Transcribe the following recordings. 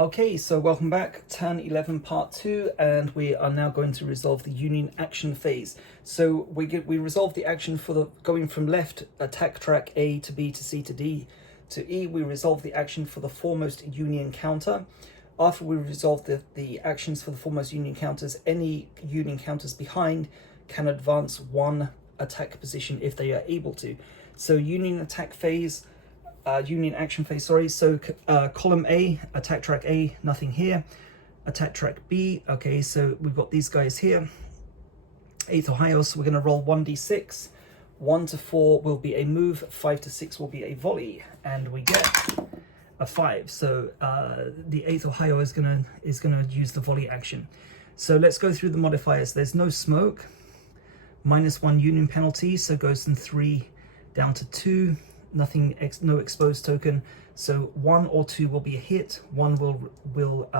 Okay, so welcome back, turn 11 part 2, and we are now going to resolve the Union action phase. So we resolve the action for the going from left attack track A to B to C to D to E. We resolve the action for the foremost Union counter. After we resolve the actions for the foremost Union counters, any Union counters behind can advance one attack position if they are able to. So Union attack phase, Union action phase, sorry. So column A, attack track A, nothing here. Attack track B, okay, so we've got these guys here. 8th Ohio, so we're going to roll 1d6. 1 to 4 will be a move, 5 to 6 will be a volley, and we get a 5. So the 8th Ohio is gonna use the volley action. So let's go through the modifiers. There's no smoke, -1 Union penalty, so it goes from 3 down to 2. Nothing, no exposed token. So 1 or 2 will be a hit. 1 will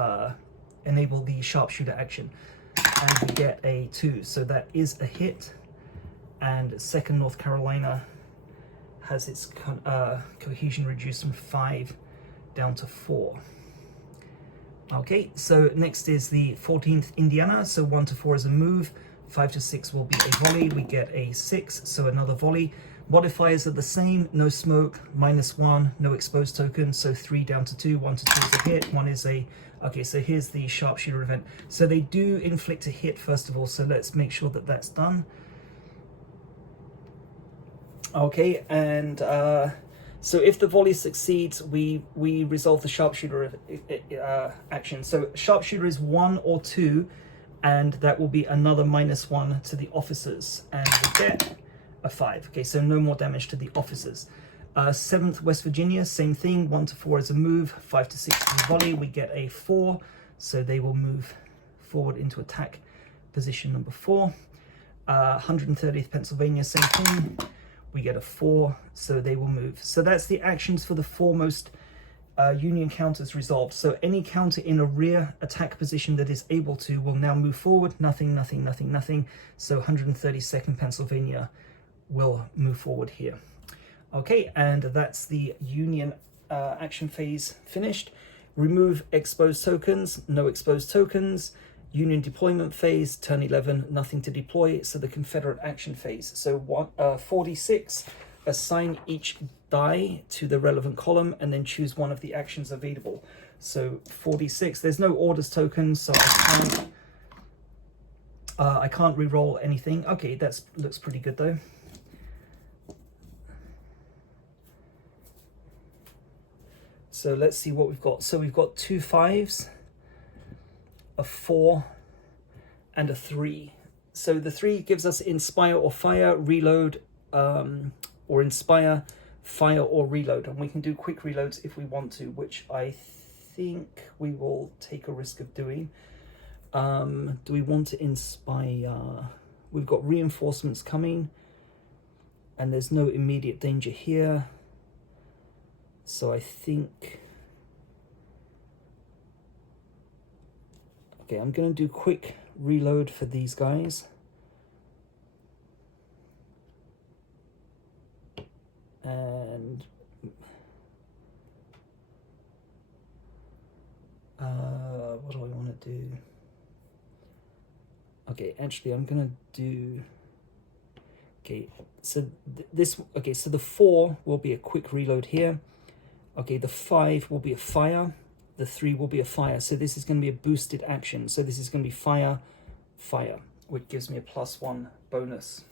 enable the sharpshooter action, and we get a 2. So that is a hit. And 2nd North Carolina has its cohesion reduced from 5 down to 4. Okay, so next is the 14th Indiana. So 1 to 4 is a move. 5 to 6 will be a volley. We get a 6, so another volley. Modifiers are the same, no smoke, -1, no exposed token, so 3 down to 2, 1 to 2 is a hit, 1 is a, okay, so here's the sharpshooter event. So they do inflict a hit first of all, so let's make sure that that's done. Okay, and so if the volley succeeds, we resolve the sharpshooter action. So sharpshooter is 1 or 2, and that will be another -1 to the officers, and we get a 5. Okay, so no more damage to the officers. 7th West Virginia, same thing. 1 to 4 is a move. 5 to 6 is a volley. We get a 4, so they will move forward into attack position number 4. 130th Pennsylvania, same thing. We get a 4, so they will move. So that's the actions for the foremost Union counters resolved. So any counter in a rear attack position that is able to will now move forward. Nothing, nothing, nothing, nothing. So 132nd Pennsylvania will move forward here. Okay, and that's the Union action phase finished. Remove exposed tokens, no exposed tokens. Union deployment phase, turn 11, nothing to deploy. So the Confederate action phase. So 46, assign each die to the relevant column and then choose one of the actions available. So 46, there's no orders tokens, so I can't re-roll anything. Okay, that looks pretty good though. So let's see what we've got. So we've got 2 5s, a 4, and a 3. So the 3 gives us inspire or fire, reload, or inspire, fire or reload. And we can do quick reloads if we want to, which I think we will take a risk of doing. Do we want to inspire? We've got reinforcements coming, and there's no immediate danger here. So I think, okay, I'm going to do quick reload for these guys. And what do I want to do? Okay, actually I'm going to do, okay, so okay, so the 4 will be a quick reload here. Okay, the 5 will be a fire, the 3 will be a fire. So this is going to be a boosted action. So this is going to be fire, fire, which gives me a +1 bonus.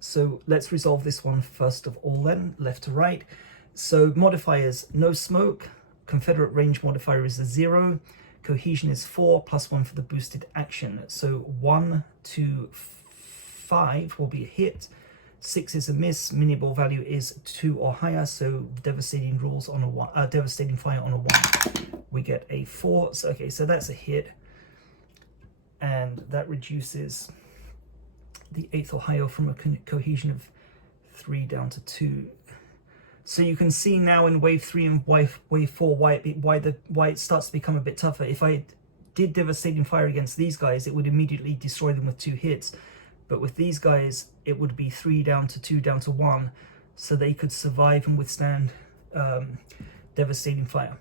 So let's resolve this one first of all then, left to right. So modifiers, no smoke, Confederate range modifier is a 0, cohesion is 4, +1 for the boosted action. So 1 to 5 will be a hit. 6 is a miss, minimal value is 2 or higher, so devastating rules on a 1, devastating fire on a 1. We get a 4, so okay, so that's a hit, and that reduces the 8th Ohio from a cohesion of 3 down to 2. So you can see now in wave 3 and wave 4 why it starts to become a bit tougher. If I did devastating fire against these guys, it would immediately destroy them with 2 hits. But with these guys, it would be 3 down to 2 down to 1, so they could survive and withstand devastating fire.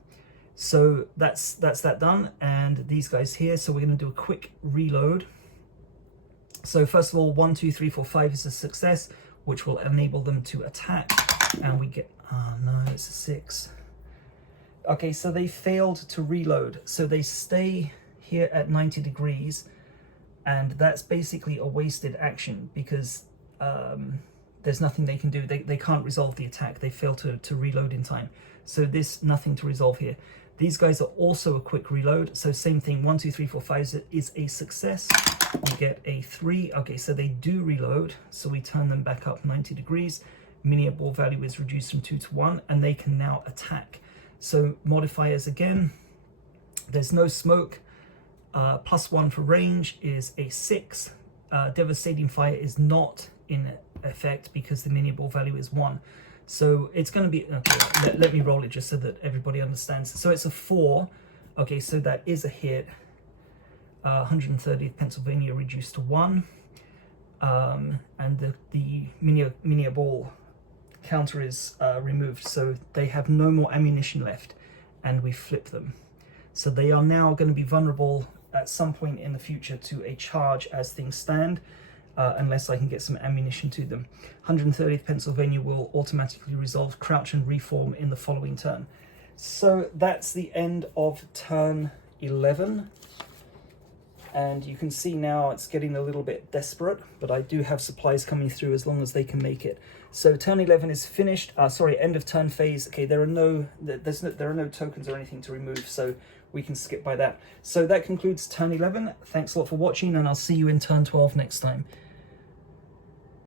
So that's that done, and these guys here. So we're going to do a quick reload. So first of all, 1, 2, 3, 4, 5 is a success, which will enable them to attack, and we get, oh no, it's a 6. Okay, so they failed to reload, so they stay here at 90 degrees, and that's basically a wasted action because there's nothing they can do. They can't resolve the attack. They fail to reload in time. So this, nothing to resolve here. These guys are also a quick reload. So same thing, 1, 2, 3, 4, 5 is a success. We get a 3. Okay, so they do reload. So we turn them back up 90 degrees. Miniature ball value is reduced from 2 to 1, and they can now attack. So modifiers again, there's no smoke. +1 for range is a 6. Devastating fire is not in effect because the miniature ball value is 1. So it's going to be, okay, let me roll it just so that everybody understands. So it's a 4. Okay, so that is a hit. 130th Pennsylvania reduced to 1. And the miniature ball counter is removed. So they have no more ammunition left, and we flip them. So they are now going to be vulnerable at some point in the future to a charge as things stand. Unless I can get some ammunition to them. 130th Pennsylvania will automatically resolve, crouch and reform in the following turn. So that's the end of turn 11. And you can see now it's getting a little bit desperate, but I do have supplies coming through as long as they can make it. So turn 11 is finished. Sorry, end of turn phase. Okay, there are no tokens or anything to remove, so we can skip by that. So that concludes turn 11. Thanks a lot for watching, and I'll see you in turn 12 next time.